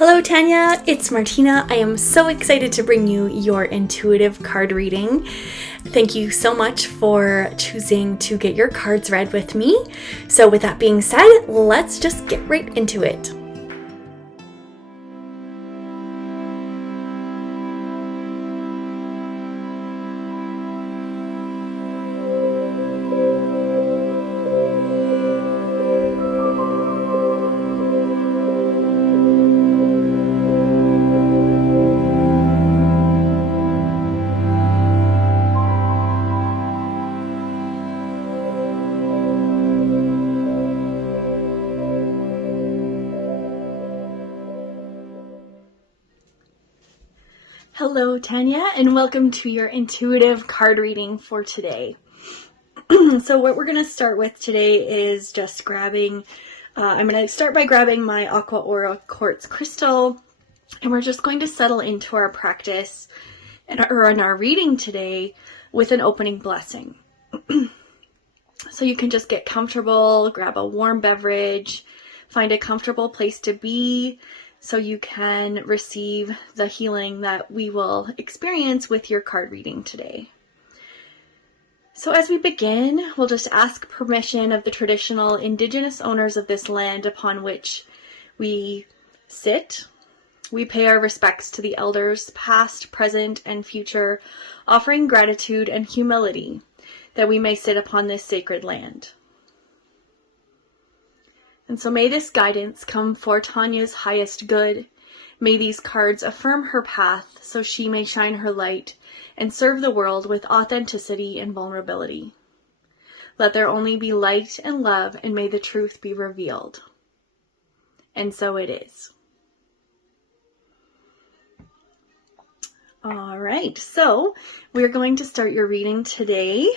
Hello Tania, it's Martina. I am so excited to bring you your intuitive card reading. Thank you so much for choosing to get your cards read with me. So with that being said, let's just get right into it. Hello Tania, and welcome to your intuitive card reading for today. So what we're going to start with today is just grabbing, I'm going to start by grabbing my Aqua Aura Quartz crystal, and we're just going to settle into our practice and our reading today with an opening blessing. So you can just get comfortable, grab a warm beverage, find a comfortable place to be, so you can receive the healing that we will experience with your card reading today. So as we begin, we'll just ask permission of the traditional indigenous owners of this land upon which we sit. We pay our respects to the elders, past, present, and future, offering gratitude and humility that we may sit upon this sacred land. And so may this guidance come for Tania's highest good. May these cards affirm her path so she may shine her light and serve the world with authenticity and vulnerability. Let there only be light and love, and may the truth be revealed. And so it is. All right, so we're going to start your reading today.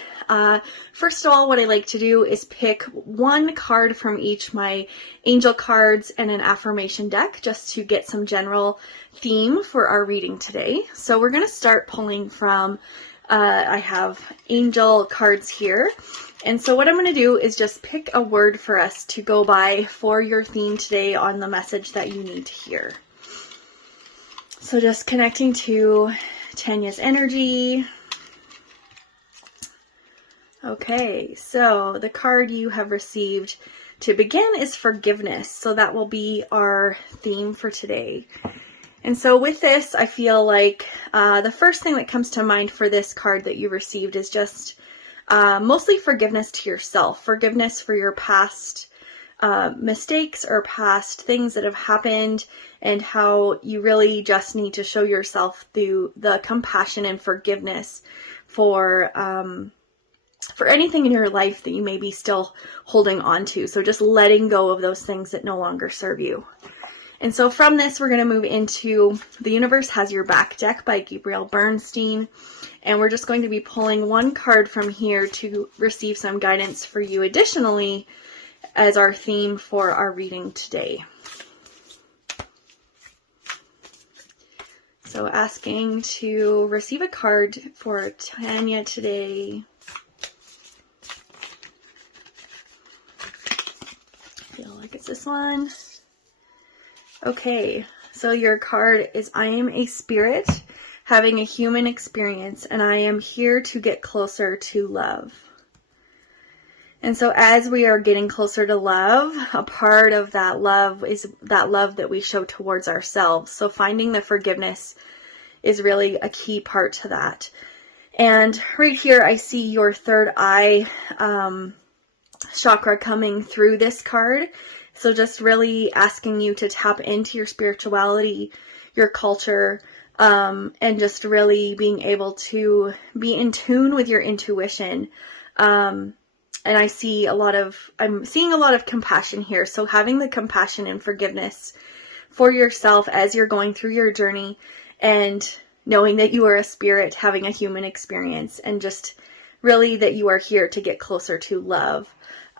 First of all, what I like to do is pick one card from each my angel cards and an affirmation deck just to get some general theme for our reading today. So we're going to start pulling from, I have angel cards here. And so what I'm going to do is just pick a word for us to go by for your theme today on the message that you need to hear. So just connecting to Tania's energy. Okay, so the card you have received to begin is forgiveness. So that will be our theme for today. And so with this, I feel like the first thing that comes to mind for this card that you received is just mostly forgiveness to yourself. Forgiveness for your past mistakes or past things that have happened, and how you really just need to show yourself through the compassion and forgiveness for anything in your life that you may be still holding on to. So just letting go of those things that no longer serve you. And so from this, we're going to move into The Universe Has Your Back deck by Gabrielle Bernstein. And we're just going to be pulling one card from here to receive some guidance for you additionally as our theme for our reading today. So asking to receive a card for Tania today. I feel like it's this one. Okay, so your card is I am a spirit having a human experience, and I am here to get closer to love. And so as we are getting closer to love, a part of that love is that love that we show towards ourselves. So finding the forgiveness is really a key part to that. And right here, I see your third eye chakra coming through this card. So just really asking you to tap into your spirituality, your culture, and just really being able to be in tune with your intuition. And I'm seeing a lot of compassion here. So having the compassion and forgiveness for yourself as you're going through your journey, and knowing that you are a spirit having a human experience, and just really that you are here to get closer to love.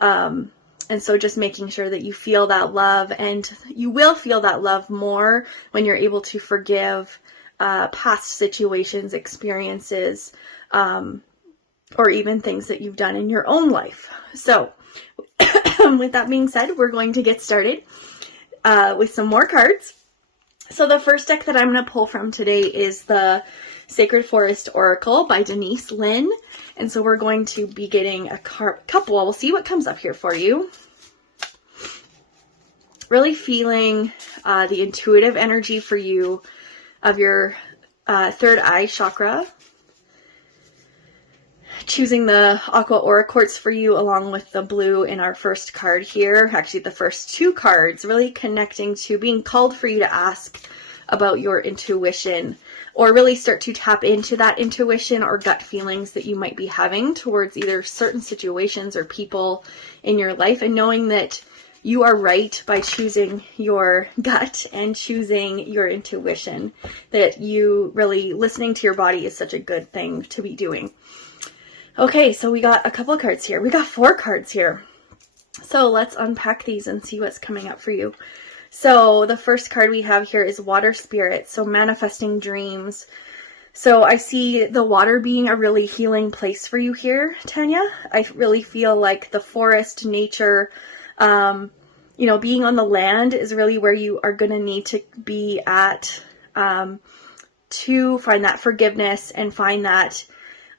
And so just making sure that you feel that love, and you will feel that love more when you're able to forgive past situations, experiences, or even things that you've done in your own life. So with that being said, we're going to get started with some more cards. So the first deck that I'm going to pull from today is the Sacred Forest Oracle by Denise Lynn. And so we're going to be getting a couple. We'll see what comes up here for you. Really feeling the intuitive energy for you of your third eye chakra. Choosing the Aqua Aura Quartz for you along with the blue in our first card here. Actually, the first two cards really connecting to being called for you to ask about your intuition, or really start to tap into that intuition or gut feelings that you might be having towards either certain situations or people in your life, and knowing that you are right by choosing your gut and choosing your intuition, that you really listening to your body is such a good thing to be doing. Okay, so we got a couple cards here. We got 4 cards here. So let's unpack these and see what's coming up for you. So the first card we have here is Water Spirit, so manifesting dreams. So I see the water being a really healing place for you here, Tanya. I really feel like the forest, nature, being on the land is really where you are going to need to be at to find that forgiveness and find that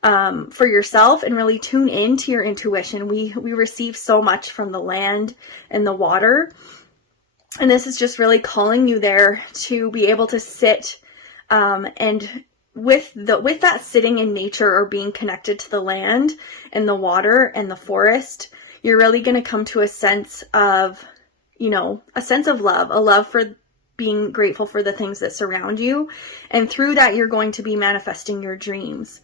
for yourself, and really tune into your intuition. We receive so much from the land and the water, and this is just really calling you there to be able to sit and with that sitting in nature or being connected to the land and the water and the forest, you're really going to come to a sense of love, a love for being grateful for the things that surround you, and through that you're going to be manifesting your dreams.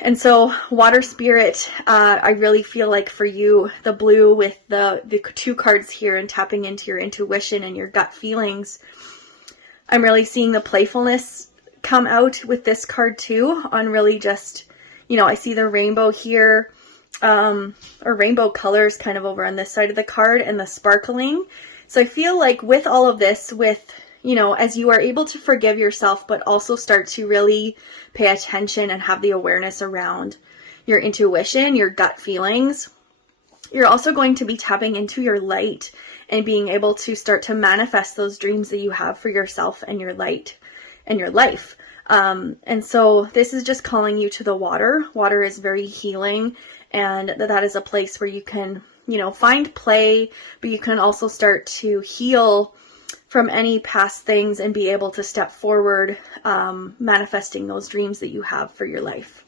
And so Water Spirit, I really feel like for you, the blue with the 2 cards here and tapping into your intuition and your gut feelings, I'm really seeing the playfulness come out with this card too, on really just, I see the rainbow here, or rainbow colors kind of over on this side of the card, and the sparkling. So I feel like with all of this, as you are able to forgive yourself, but also start to really pay attention and have the awareness around your intuition, your gut feelings, you're also going to be tapping into your light and being able to start to manifest those dreams that you have for yourself and your light and your life. And so this is just calling you to the water. Water is very healing, and that is a place where you can, find play, but you can also start to heal from any past things and be able to step forward, manifesting those dreams that you have for your life.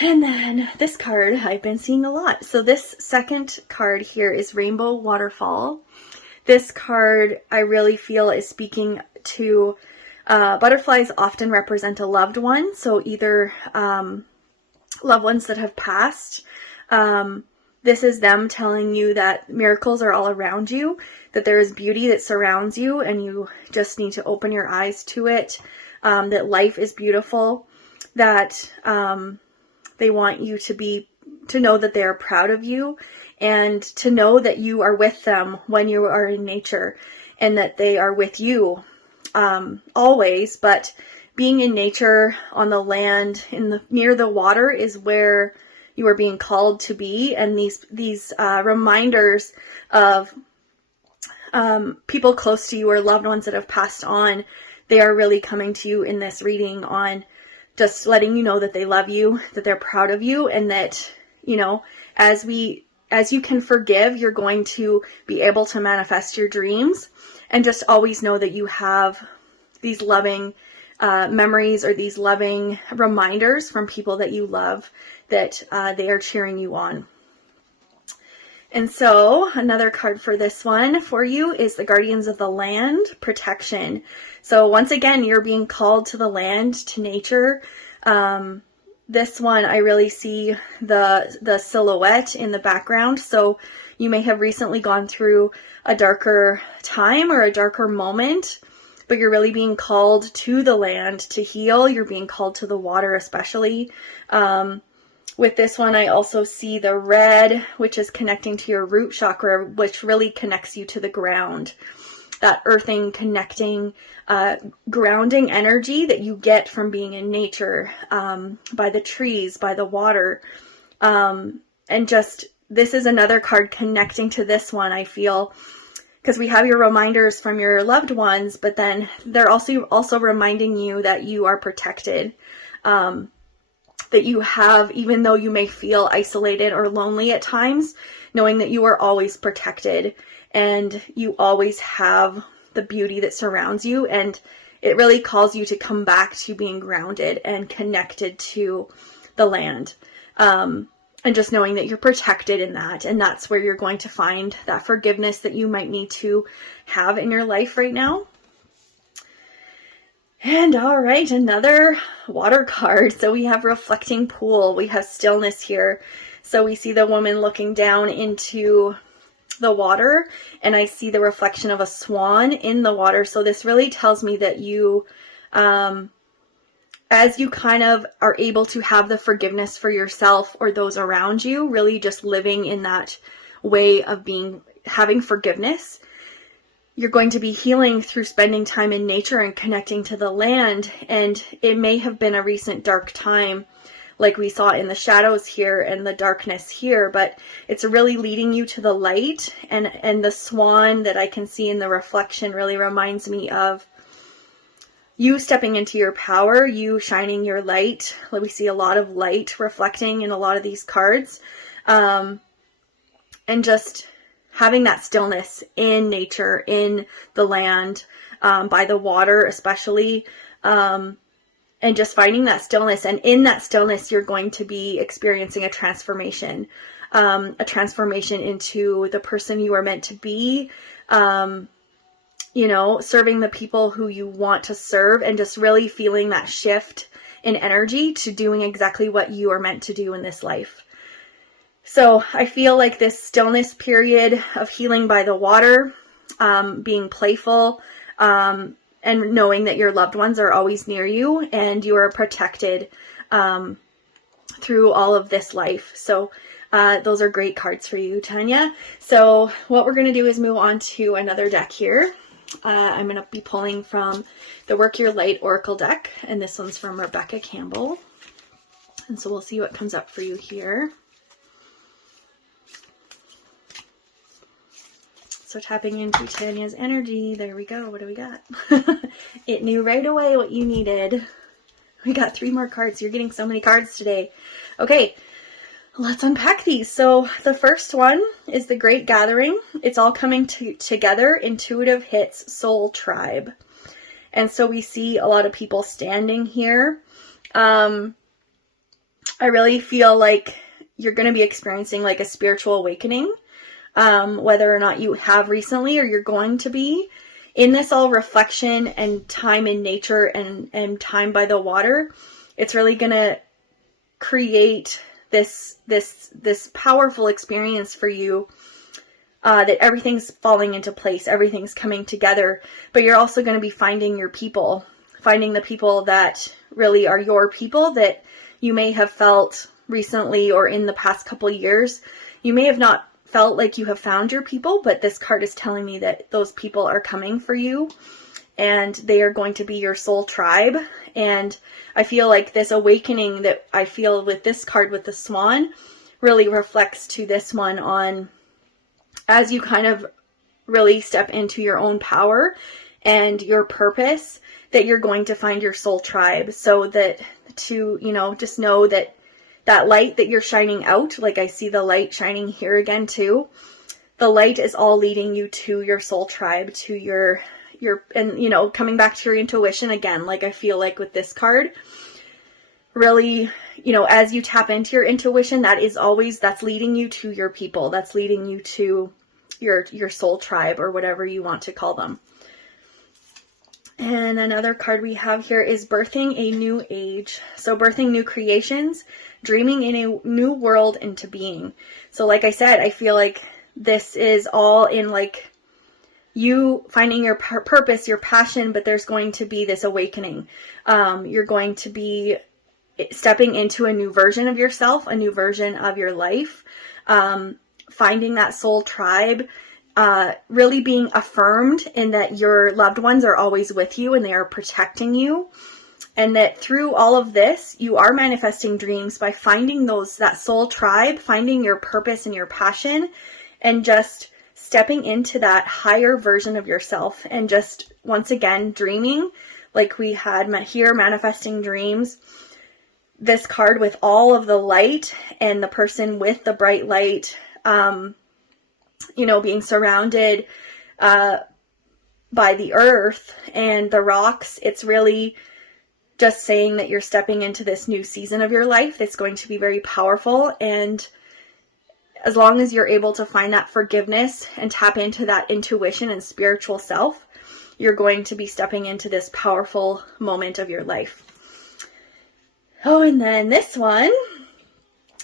And then this card I've been seeing a lot. So this second card here is Rainbow Waterfall. This card I really feel is speaking to butterflies often represent a loved one. So either loved ones that have passed. This is them telling you that miracles are all around you, that there is beauty that surrounds you, and you just need to open your eyes to it, that life is beautiful, that they want you to know that they are proud of you, and to know that you are with them when you are in nature, and that they are with you always. But being in nature, on the land, near the water is where you are being called to be. And these reminders of people close to you or loved ones that have passed on, they are really coming to you in this reading on just letting you know that they love you, that they're proud of you, and that, as you can forgive, you're going to be able to manifest your dreams. And just always know that you have these loving memories or these loving reminders from people that you love, that they are cheering you on. And so another card for this one for you is the Guardians of the Land, Protection. So once again, you're being called to the land, to nature. This one, I really see the silhouette in the background. So you may have recently gone through a darker time or a darker moment, but you're really being called to the land to heal. You're being called to the water, especially. With this one, I also see the red, which is connecting to your root chakra, which really connects you to the ground. That earthing, connecting, grounding energy that you get from being in nature, by the trees, by the water. And just, this is another card connecting to this one. I feel because we have your reminders from your loved ones, but then they're also reminding you that you are protected, that you have, even though you may feel isolated or lonely at times, knowing that you are always protected and you always have the beauty that surrounds you. And it really calls you to come back to being grounded and connected to the land. And just knowing that you're protected in that. And that's where you're going to find that forgiveness that you might need to have in your life right now. And all right, another water card. So we have reflecting pool. We have stillness here. So we see the woman looking down into the water, and I see the reflection of a swan in the water. So this really tells me that you, as you kind of are able to have the forgiveness for yourself or those around you, really just living in that way of having forgiveness, you're going to be healing through spending time in nature and connecting to the land. And it may have been a recent dark time, like we saw in the shadows here and the darkness here, but it's really leading you to the light. And the swan that I can see in the reflection really reminds me of you stepping into your power, you shining your light. We see a lot of light reflecting in a lot of these cards. And just having that stillness in nature, in the land, by the water especially, and just finding that stillness. And in that stillness, you're going to be experiencing a transformation into the person you are meant to be, serving the people who you want to serve, and just really feeling that shift in energy to doing exactly what you are meant to do in this life. So I feel like this stillness period of healing by the water, being playful, and knowing that your loved ones are always near you and you are protected through all of this life. So those are great cards for you, Tania. So what we're going to do is move on to another deck here. I'm going to be pulling from the Work Your Light Oracle deck, and this one's from Rebecca Campbell. And so we'll see what comes up for you here. So tapping into Tania's energy, there we go. What do we got? It knew right away what you needed. We got 3 more cards. You're getting so many cards today. Okay, let's unpack these. So the first one is the Great Gathering. It's all coming together. Intuitive Hits Soul Tribe. And so we see a lot of people standing here. I really feel like you're going to be experiencing like a spiritual awakening. Whether or not you have recently or you're going to be. In this all reflection and time in nature and time by the water, it's really going to create this powerful experience for you, that everything's falling into place, everything's coming together, but you're also going to be finding your people, finding the people that really are your people that you may have felt recently or in the past couple years. You may have not felt like you have found your people, but this card is telling me that those people are coming for you and they are going to be your soul tribe. And I feel like this awakening that I feel with this card with the swan really reflects to this one on, as you kind of really step into your own power and your purpose, that you're going to find your soul tribe. So that just know that that light that you're shining out, like I see the light shining here again too, the light is all leading you to your soul tribe, to your, and coming back to your intuition again, like I feel like with this card, really, as you tap into your intuition, that's leading you to your people, that's leading you to your soul tribe, or whatever you want to call them. And another card we have here is Birthing a New Age. So birthing new creations, dreaming in a new world into being. So like I said, I feel like this is all in like you finding your purpose, your passion, but there's going to be this awakening. You're going to be stepping into a new version of yourself, a new version of your life, finding that soul tribe, really being affirmed in that your loved ones are always with you and they are protecting you. And that through all of this, you are manifesting dreams by finding that soul tribe, finding your purpose and your passion, and just stepping into that higher version of yourself and just once again dreaming like we had here, manifesting dreams. This card with all of the light and the person with the bright light, being surrounded by the earth and the rocks. It's really just saying that you're stepping into this new season of your life that's going to be very powerful. And as long as you're able to find that forgiveness and tap into that intuition and spiritual self, you're going to be stepping into this powerful moment of your life. Oh, and then this one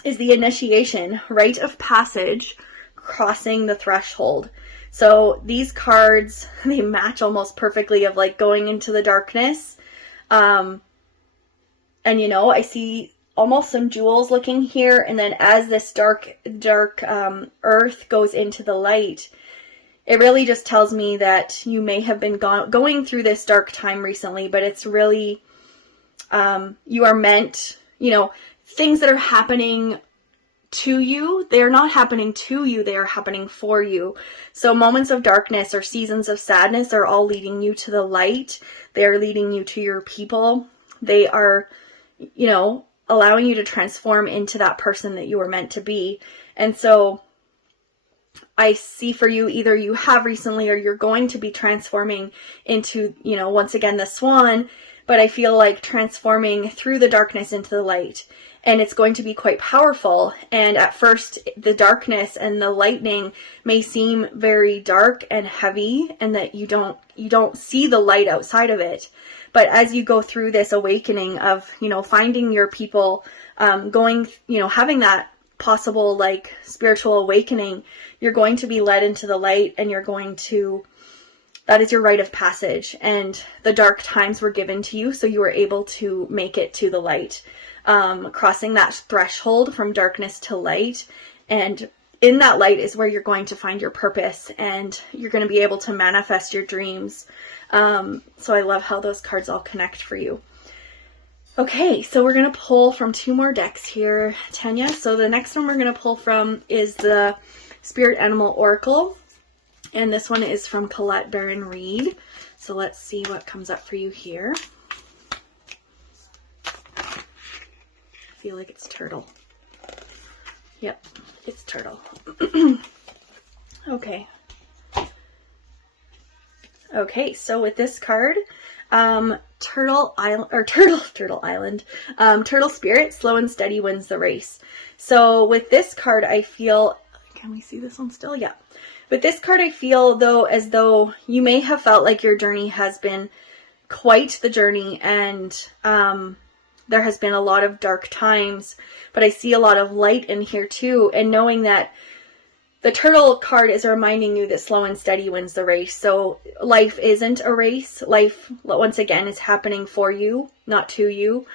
is the initiation, rite of passage, crossing the threshold. So these cards, they match almost perfectly of like going into the darkness. And I see almost some jewels looking here. And then as this dark earth goes into the light, it really just tells me that you may have been going through this dark time recently, but it's really, you are meant, things that are happening to you, they're not happening to you, they are happening for you. So moments of darkness or seasons of sadness are all leading you to the light. They are leading you to your people. They are, allowing you to transform into that person that you were meant to be. And so I see for you, either you have recently or you're going to be transforming into, once again, the swan, but I feel like transforming through the darkness into the light. And it's going to be quite powerful. And at first, the darkness and the lightning may seem very dark and heavy, and that you don't see the light outside of it. But as you go through this awakening of, finding your people, having that possible like spiritual awakening, you're going to be led into the light, and that is your rite of passage. And the dark times were given to you, so you were able to make it to the light. Crossing that threshold from darkness to light. And in that light is where you're going to find your purpose, and you're going to be able to manifest your dreams. So I love how those cards all connect for you. Okay, so we're going to pull from 2 more decks here, Tania. So the next one we're going to pull from is the Spirit Animal Oracle. And this one is from Colette Baron Reed. So let's see what comes up for you here. I feel like it's turtle. Yep, it's turtle. Okay. Okay, so with this card, Turtle Spirit, slow and steady wins the race. So with this card, I feel, can we see this one still? Yeah. With this card, I feel as though you may have felt like your journey has been quite the journey, and there has been a lot of dark times, but I see a lot of light in here too. And knowing that the turtle card is reminding you that slow and steady wins the race. So life isn't a race. Life, once again, is happening for you, not to you.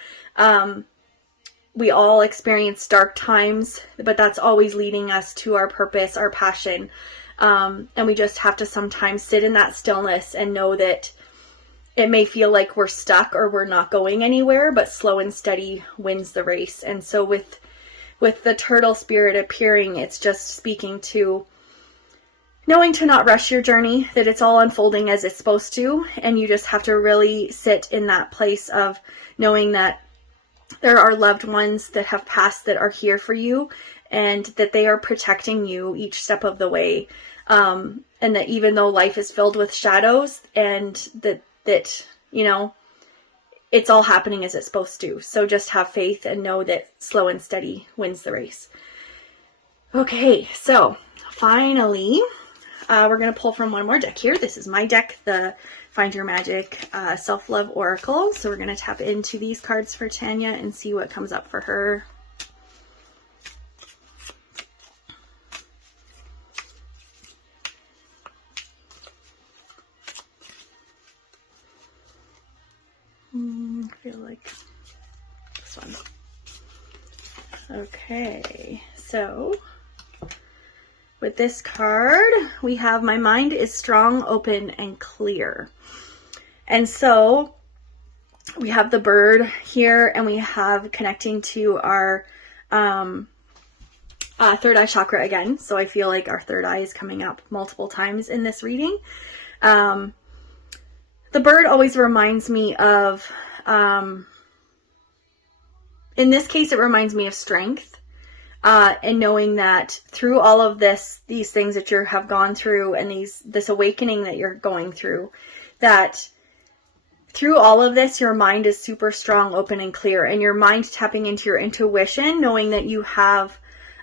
We all experience dark times, but that's always leading us to our purpose, our passion. And we just have to sometimes sit in that stillness and know that it may feel like we're stuck or we're not going anywhere, but slow and steady wins the race. And so with the turtle spirit appearing, it's just speaking to knowing to not rush your journey, that it's all unfolding as it's supposed to. And you just have to really sit in that place of knowing that there are loved ones that have passed that are here for you, and that they are protecting you each step of the way. And that even though life is filled with shadows, and that it's all happening as it's supposed to. So just have faith and know that slow and steady wins the race. Okay, so finally, we're going to pull from one more deck here. This is my deck, the Find Your Magic Self-Love Oracle. So we're going to tap into these cards for Tania and see what comes up for her. I feel like this one. Okay, so with this card, we have my mind is strong, open, and clear. And so we have the bird here, and we have connecting to our third eye chakra again. So I feel like our third eye is coming up multiple times in this reading. The bird always reminds me of, in this case, it reminds me of strength. And knowing that through all of these things that you have gone through, and this awakening that you're going through, that through all of this, your mind is super strong, open, and clear, and your mind tapping into your intuition, knowing that you have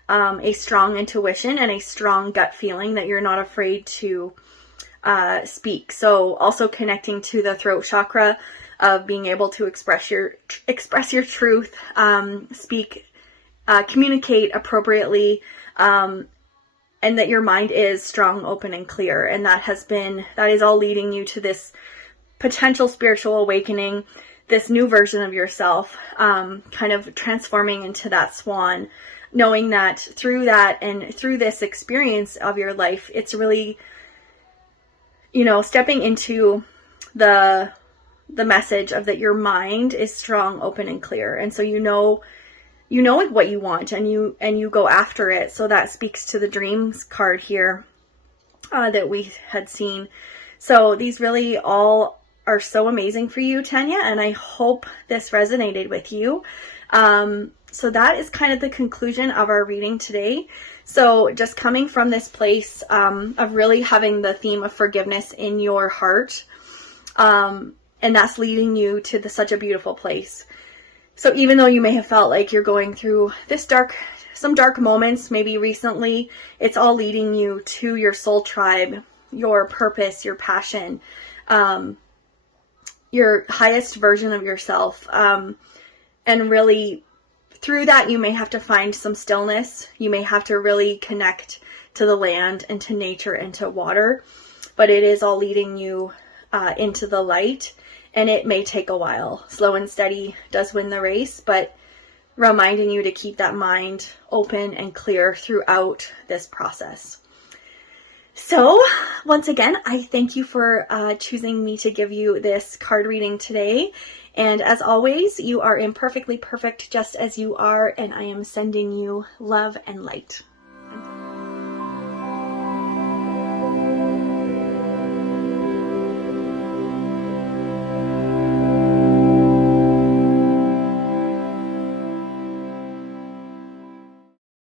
a strong intuition and a strong gut feeling that you're not afraid to speak. So also connecting to the throat chakra of being able to express your truth, speak, communicate appropriately, and that your mind is strong, open, and clear. And that is all leading you to this potential spiritual awakening, this new version of yourself, kind of transforming into that swan, knowing that through that and through this experience of your life, it's really, stepping into the message of that your mind is strong, open, and clear. And so you know what you want, and you go after it. So that speaks to the dreams card here that we had seen. So these really all are so amazing for you, Tania, and I hope this resonated with you. So that is kind of the conclusion of our reading today. So just coming from this place of really having the theme of forgiveness in your heart, and that's leading you to such a beautiful place. So even though you may have felt like you're going through some dark moments, maybe recently, it's all leading you to your soul tribe, your purpose, your passion, your highest version of yourself. And really through that, you may have to find some stillness. You may have to really connect to the land and to nature and to water, but it is all leading you into the light. And it may take a while. Slow and steady does win the race, but reminding you to keep that mind open and clear throughout this process. So once again, I thank you for choosing me to give you this card reading today. And as always, you are imperfectly perfect just as you are, and I am sending you love and light.